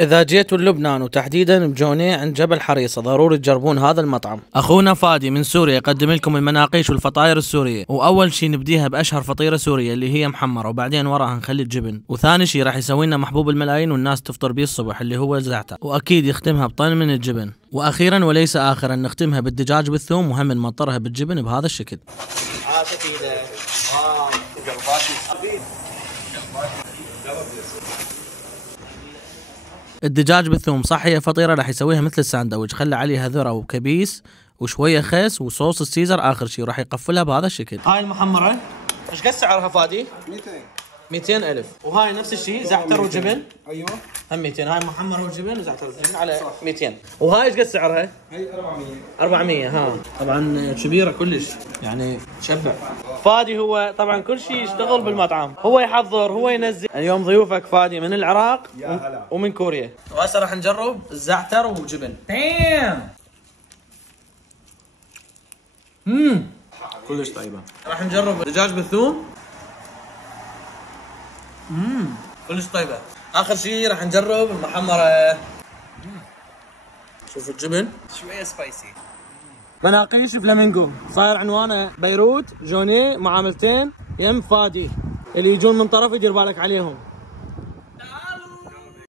إذا جيتوا لبنان وتحديدا بجونيه عند جبل حريصة ضروري تجربون هذا المطعم. أخونا فادي من سوريا يقدم لكم المناقيش والفطاير السورية، وأول شي نبديها بأشهر فطيرة سورية اللي هي محمرة، وبعدين وراها نخلي الجبن، وثاني شي راح يسوي لنا محبوب الملايين والناس تفطر بيه الصبح اللي هو الزعتر، وأكيد يختمها بطن من الجبن، وأخيرا وليس آخرا نختمها بالدجاج بالثوم، وهم نمطرها بالجبن بهذا الشكل. الدجاج بالثوم صح هي فطيرة راح يسويها مثل الساندويتش، خلى عليها ذرة وكبيس وشوية خس وصوص السيزر آخر شيء، وراح يقفلها بهذا الشكل. هاي المحمرة ايش قد سعرها فادي؟ 200,000. وهاي نفس الشيء زعتر وجبن. ايوه هم 200. هاي محمرة وجبن وزعتر وجبن على 200. وهاي ايش قد سعرها؟ هي 400. ها طبعا كبيرة كلش يعني تشبع. فادي هو طبعا كل شيء يشتغل بالمطعم، هو يحضر هو ينزل. اليوم ضيوفك فادي من العراق ومن كوريا، وهسه راح نجرب الزعتر وجبن. كلش طيبة. راح نجرب الدجاج بالثوم. كلش طيبة. آخر شيء راح نجرب المحمرة. شوف الجبن شوية سبايسي. مناقيش فلامينغو صاير عنوانه بيروت جونيه معاملتين يم فادي، اللي يجون من طرف يدير بالك عليهم.